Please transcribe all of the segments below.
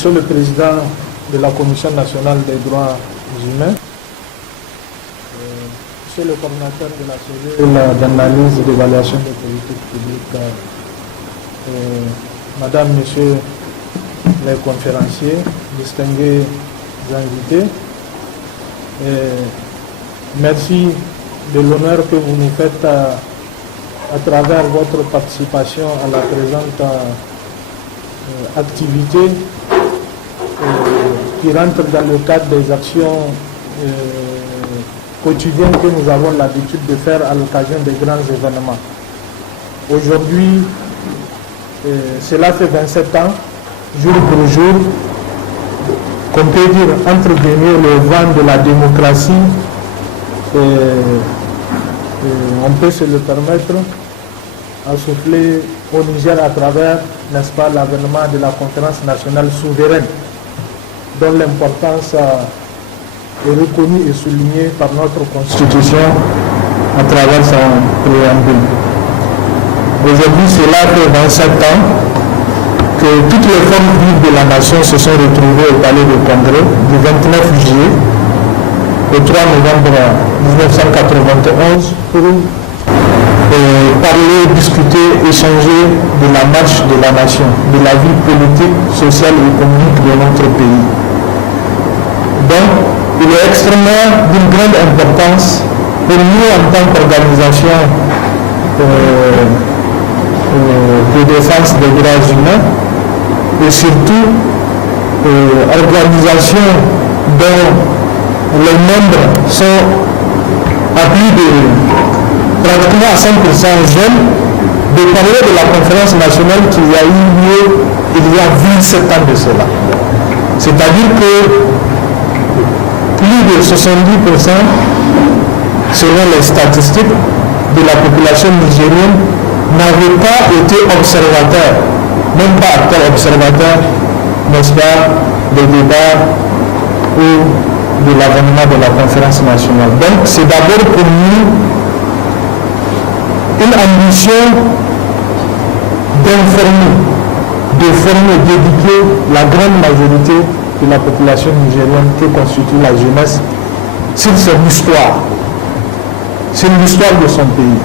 Monsieur le Président de la Commission nationale des droits humains, Monsieur le coordinateur de la cellule d'analyse et d'évaluation des politiques publiques, Madame, Monsieur les conférenciers, distingués invités, merci de l'honneur que vous nous faites à travers votre participation à la présente activité qui rentre dans le cadre des actions quotidiennes que nous avons l'habitude de faire à l'occasion des grands événements. Aujourd'hui, cela fait 27 ans, jour pour jour, qu'on peut dire entre guillemets le vent de la démocratie, on peut se le permettre, à souffler au Niger à travers, n'est-ce pas, l'avènement de la conférence nationale souveraine, dont l'importance est reconnue et soulignée par notre Constitution à travers son préambule. Aujourd'hui, cela fait 27 ans que toutes les formes vives de la nation se sont retrouvées au Palais du Congrès du 29 juillet au 3 novembre 1991 pour parler, discuter, échanger de la marche de la nation, de la vie politique, sociale et économique de notre pays. Donc, il est extrêmement d'une grande importance pour nous en tant qu'organisation de défense des droits humains et surtout organisation dont les membres sont à plus de pratiquement à 100% jeunes, de parler de la conférence nationale qui a eu lieu il y a 27 ans de cela. C'est-à-dire que plus de 70% selon les statistiques de la population nigérienne n'avaient pas été observateurs, même pas acteurs observateurs, n'est-ce pas, des débats ou de l'avènement de la conférence nationale. Donc c'est d'abord pour nous une ambition d'informer, de former, d'éduquer la grande majorité de la population nigérienne que constitue la jeunesse sur son histoire, sur l'histoire de son pays,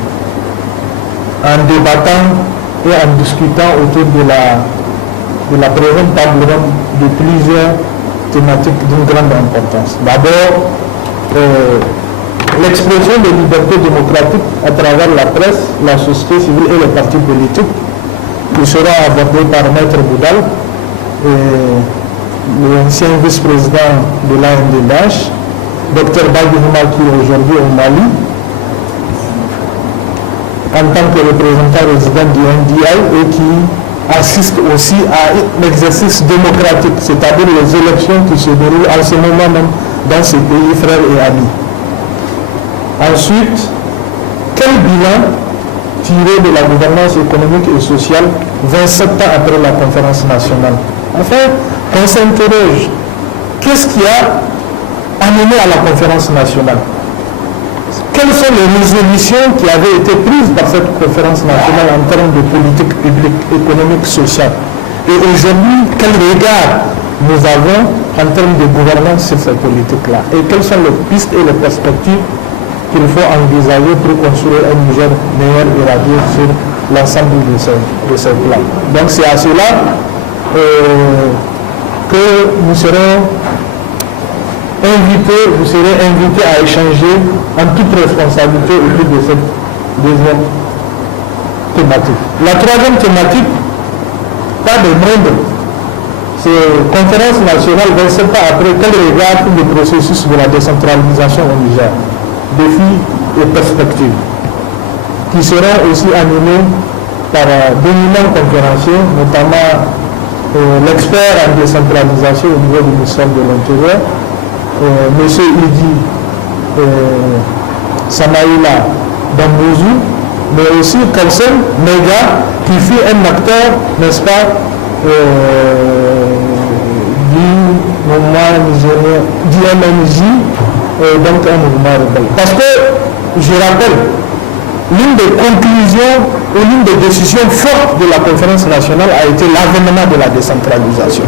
en débattant et en discutant autour de la présente table ronde de plusieurs thématiques d'une grande importance. D'abord, l'expression des libertés démocratiques à travers la presse, la société civile et les partis politiques, qui sera abordé par Maître Boudal, l'ancien vice-président de l'ANDH, Dr Bagouma qui est aujourd'hui au Mali, en tant que représentant résident du NDI et qui assiste aussi à l'exercice démocratique, c'est-à-dire les élections qui se déroulent en ce moment même dans ces pays frères et amis. Ensuite, quel bilan tiré de la gouvernance économique et sociale 27 ans après la conférence nationale? Enfin, on s'interroge, qu'est-ce qui a amené à la conférence nationale? Quelles sont les résolutions qui avaient été prises par cette conférence nationale en termes de politique publique, économique, sociale? Et aujourd'hui, quel regard nous avons en termes de gouvernance sur ces politiques-là? Et quelles sont les pistes et les perspectives qu'il faut envisager pour construire un Niger meilleur et radieux sur l'ensemble de ces plans? Donc c'est à cela que vous serez invités à échanger en toute responsabilité autour de cette deuxième thématique. La troisième thématique, pas de moindre, c'est conférence nationale 27 ans après, quel regard sur le processus de la décentralisation au Niger, défis et perspectives, qui seront aussi animés par d'éminents conférenciers, notamment l'expert en décentralisation au niveau du ministère de l'Intérieur, M. Idi Samaïla Dambouzou, mais aussi Kalsen Mega, qui fut un acteur, n'est-ce pas, du mouvement nigérien, du MNJ, donc un mouvement rebelle. Parce que, je rappelle, l'une des conclusions ou l'une des décisions fortes de la conférence nationale a été l'avènement de la décentralisation.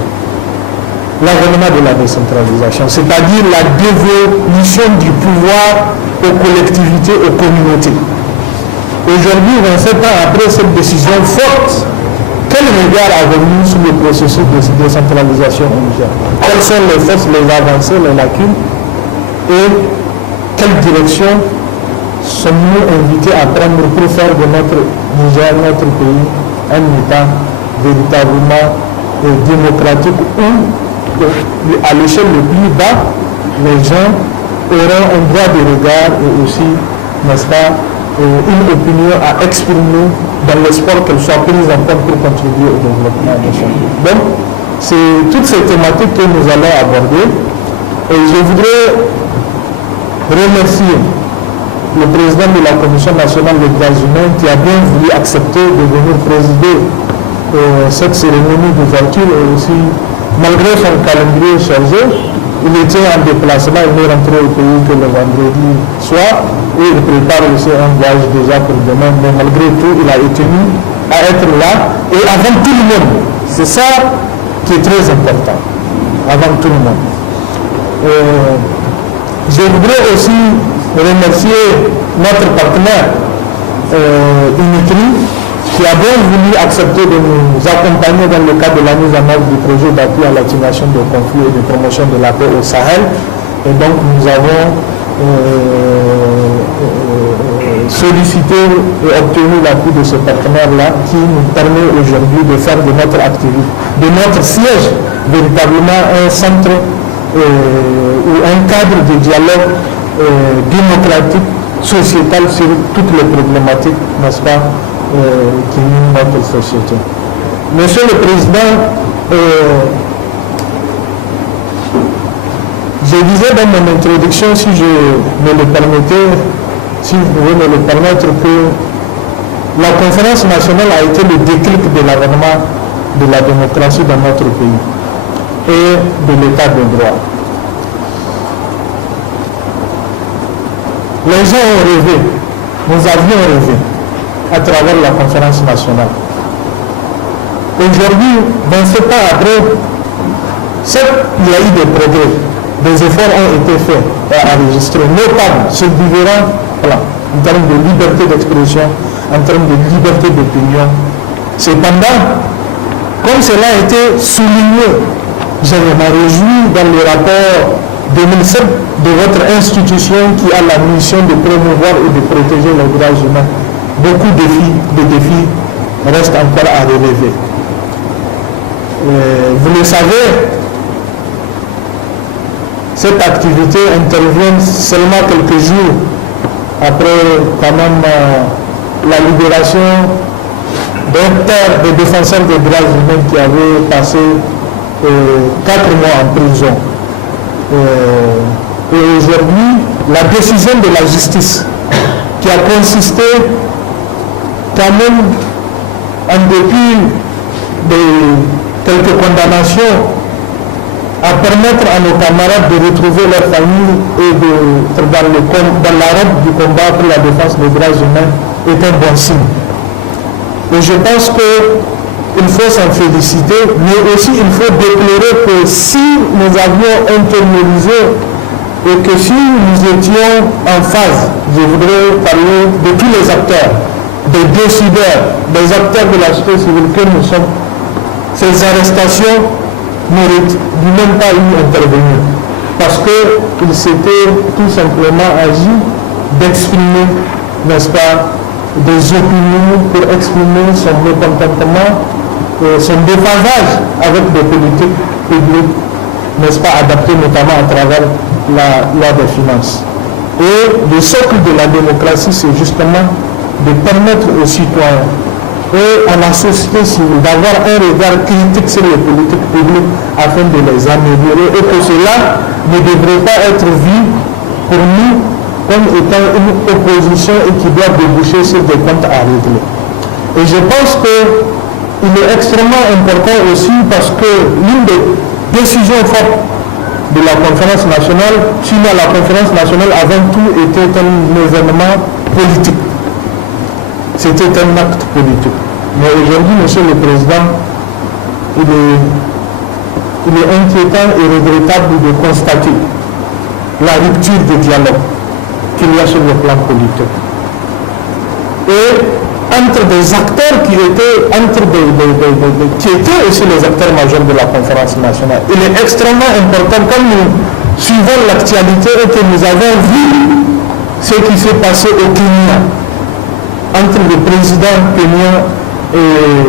l'avènement de la décentralisation, c'est-à-dire la dévolution du pouvoir aux collectivités, aux communautés. Aujourd'hui, 27 ans après cette décision forte, quel regard avons-nous sur le processus de décentralisation au Niger? Quelles sont les forces, les avancées, les lacunes et quelle direction sommes-nous invités à prendre pour faire de notre Niger, notre pays, un État véritablement démocratique où, à l'échelle le plus bas, les gens auront un droit de regard et aussi, n'est-ce pas, une opinion à exprimer dans l'espoir qu'elle soit prise en compte pour contribuer au développement de son pays. Donc, c'est toutes ces thématiques que nous allons aborder et je voudrais remercier le président de la Commission nationale des droits humains qui a bien voulu accepter de venir présider cette cérémonie d'ouverture et aussi, malgré son calendrier chargé, il était en déplacement, il est rentré au pays que le vendredi soir et il prépare aussi un voyage déjà pour demain, mais malgré tout, il a tenu à être là et avant tout le monde. C'est ça qui est très important, avant tout le monde. Je voudrais aussi remercier notre partenaire Unicri qui a bien voulu accepter de nous accompagner dans le cadre de la mise en œuvre du projet d'appui à l'atténuation des conflits et de promotion de la paix au Sahel. Et donc nous avons sollicité et obtenu l'appui de ce partenaire-là qui nous permet aujourd'hui de faire de notre activité, de notre siège, véritablement un centre ou un cadre de dialogue démocratique, sociétal sur toutes les problématiques, n'est-ce pas, qui mine notre société. Monsieur le Président, je disais dans mon introduction, si je me le permettais, si vous pouvez me le permettre, que la conférence nationale a été le déclic de l'avènement de la démocratie dans notre pays et de l'état de droit. Les gens ont rêvé, nous avions rêvé à travers la conférence nationale. Aujourd'hui, 27 ans après, certes, il y a eu des progrès, des efforts ont été faits et enregistrés, notamment sur différents plans, en termes de liberté d'expression, en termes de liberté d'opinion. Cependant, comme cela a été souligné, je me réjouis dans le rapport 2007 de votre institution qui a la mission de promouvoir et de protéger les droits humains. Beaucoup de défis restent encore à relever. Vous le savez, cette activité intervient seulement quelques jours après quand même la libération d'un père des défenseurs des droits humains qui avait passé 4 mois en prison. Et aujourd'hui, la décision de la justice qui a consisté quand même, en dépit de quelques condamnations, à permettre à nos camarades de retrouver leur famille et d'être dans la route du combat pour la défense des droits humains est un bon signe. Et je pense qu'il faut s'en féliciter, mais aussi il faut déplorer que si nous avions intériorisé et que si nous étions en phase, je voudrais parler de tous les acteurs, des décideurs, des acteurs de la société civile que nous sommes, ces arrestations n'auraient même pas eu à intervenir. Parce qu'il s'était tout simplement agi d'exprimer, n'est-ce pas, des opinions pour exprimer son mécontentement, son déphasage avec des politiques publiques, n'est-ce pas, adaptées notamment à travers la loi des finances. Et le socle de la démocratie, c'est justement de permettre aux citoyens et à la société civile d'avoir un regard critique sur les politiques publiques afin de les améliorer et que cela ne devrait pas être vu pour nous comme étant une opposition et qui doit déboucher sur des comptes à régler. Et je pense qu'il est extrêmement important aussi parce que l'une des décisions fortes de la conférence nationale, sinon la conférence nationale avant tout était un événement politique. C'était un acte politique. Mais aujourd'hui, Monsieur le Président, il il est inquiétant et regrettable de constater la rupture de dialogue qu'il y a sur le plan politique. Et entre des acteurs qui étaient aussi les acteurs majeurs de la conférence nationale. Il est extrêmement important, comme nous suivons l'actualité et que nous avons vu ce qui s'est passé au Kenya, entre le président kenyan et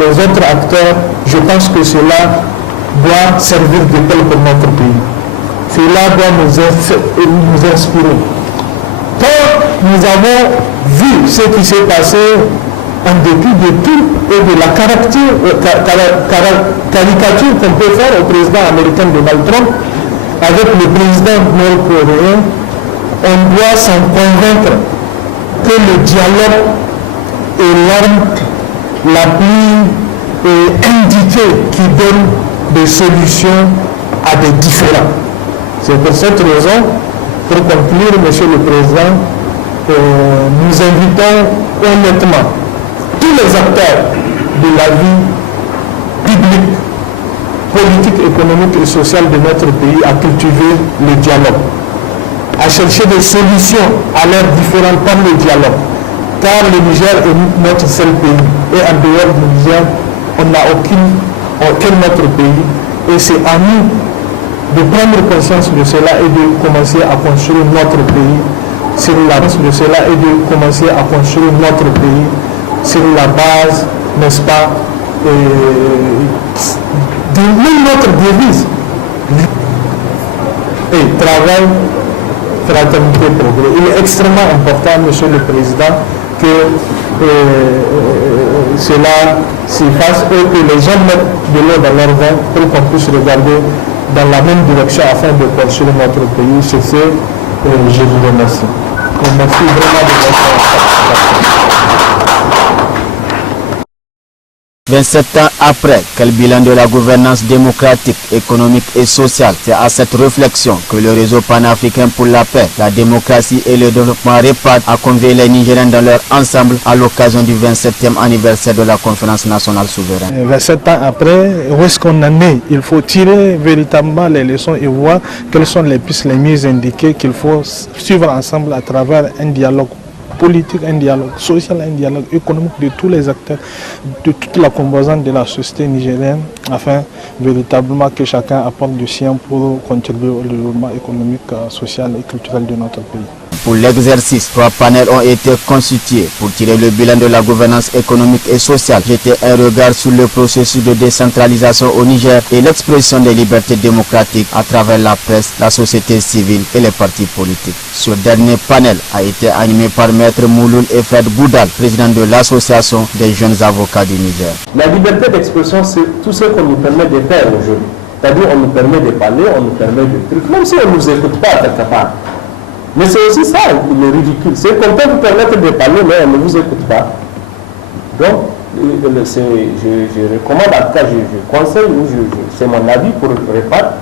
les autres acteurs, je pense que cela doit servir de tel pour notre pays. Cela doit nous inspirer. Quand nous avons vu ce qui s'est passé en dépit de tout et de la caricature qu'on peut faire au président américain Donald Trump avec le président nord-coréen, on doit s'en convaincre que le dialogue est l'arme la plus indiquée qui donne des solutions à des différends. C'est pour cette raison, pour conclure, Monsieur le Président, nous invitons honnêtement tous les acteurs de la vie publique, politique, économique et sociale de notre pays à cultiver le dialogue, à chercher des solutions à leurs différends par le dialogue. Car le Niger est notre seul pays. Et en dehors du Niger, on n'a aucun autre pays. Et c'est à nous de prendre conscience de cela et de commencer à construire notre pays sur la base de cela et de commencer à construire notre pays sur la base, n'est-ce pas, de notre devise. Et travail, fraternité, progrès. Il est extrêmement important, Monsieur le Président, que cela s'y fasse et que les gens mettent de l'eau dans leur vin pour qu'on puisse regarder dans la même direction afin de construire notre pays. C'est ce que je vous remercie. Merci vraiment de votre participation. 27 ans après, quel bilan de la gouvernance démocratique, économique et sociale? C'est à cette réflexion que le réseau panafricain pour la paix, la démocratie et le développement REPAD a convié les Nigériens dans leur ensemble à l'occasion du 27e anniversaire de la conférence nationale souveraine. 27 ans après, où est-ce qu'on en est? Il faut tirer véritablement les leçons et voir quelles sont les pistes les mieux indiquées qu'il faut suivre ensemble à travers un dialogue politique, un dialogue social, un dialogue économique de tous les acteurs, de toute la composante de la société nigérienne, afin véritablement que chacun apporte du sien pour contribuer au développement économique, social et culturel de notre pays. Pour l'exercice, 3 panels ont été constitués pour tirer le bilan de la gouvernance économique et sociale, jeter un regard sur le processus de décentralisation au Niger et l'expression des libertés démocratiques à travers la presse, la société civile et les partis politiques. Ce dernier panel a été animé par Maître Mouloul et Fred Goudal, président de l'association des jeunes avocats du Niger. La liberté d'expression, c'est tout ce qu'on nous permet de faire aujourd'hui. C'est-à-dire on nous permet de parler, on nous permet de trucs, même si on ne nous écoute pas quelque part. Mais c'est aussi ça, le ridicule. C'est qu'on peut vous permettre de parler, mais on ne vous écoute pas. Donc, je recommande, en tout cas, je conseille, c'est mon avis pour REPAD,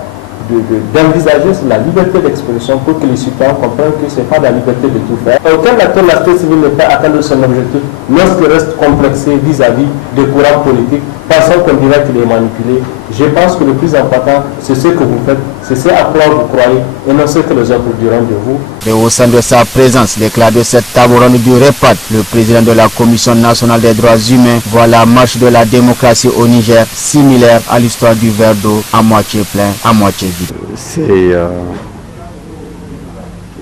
d'envisager la liberté d'expression pour que les citoyens comprennent que ce n'est pas la liberté de tout faire. Aucun acteur de la société civile ne peut atteindre son objectif lorsqu'il reste complexé vis-à-vis des courants politiques, pensant qu'on dirait qu'il est manipulé. Je pense que le plus important, c'est ce que vous faites, c'est ce à quoi vous croyez et non ce que les autres diront de vous. Et au sein de sa présence, l'éclat de cette table ronde du REPAD, le président de la Commission nationale des droits humains voit la marche de la démocratie au Niger similaire à l'histoire du verre d'eau à moitié plein, à moitié vide. C'est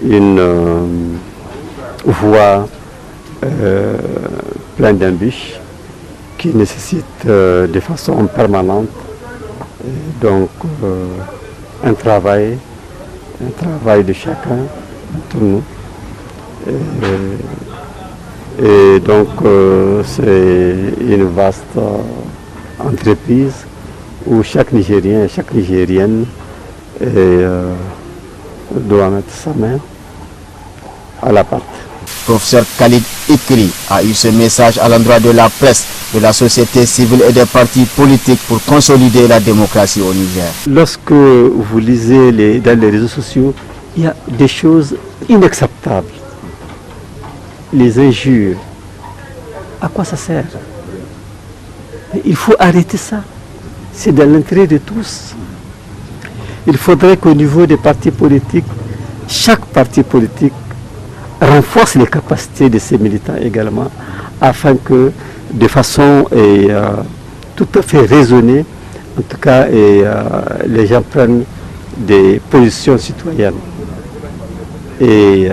une voie pleine d'embûches qui nécessite de façon permanente donc un travail de chacun d'entre nous. Et donc c'est une vaste entreprise où chaque Nigérien et chaque Nigérienne doit mettre sa main à la pâte. Professeur Khalid Ikri a eu ce message à l'endroit de la presse, de la société civile et des partis politiques pour consolider la démocratie au Niger. Lorsque vous lisez dans les réseaux sociaux, il y a des choses inacceptables. Les injures, à quoi ça sert? Il faut arrêter ça. C'est dans l'intérêt de tous. il faudrait qu'au niveau des partis politiques, chaque parti politique renforce les capacités de ses militants également, afin que, de façon tout à fait raisonnée, en tout cas, les gens prennent des positions citoyennes. Et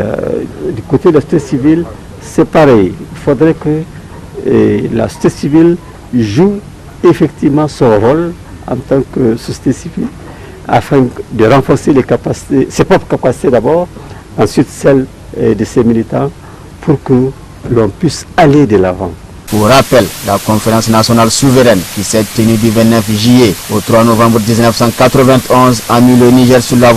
du côté de la société civile, c'est pareil. Il faudrait que la société civile joue effectivement son rôle en tant que société civile, afin de renforcer les capacités, ses propres capacités d'abord, ensuite celles de ses militants, pour que l'on puisse aller de l'avant. Pour rappel, la conférence nationale souveraine qui s'est tenue du 29 juillet au 3 novembre 1991 a mis le Niger sur la voie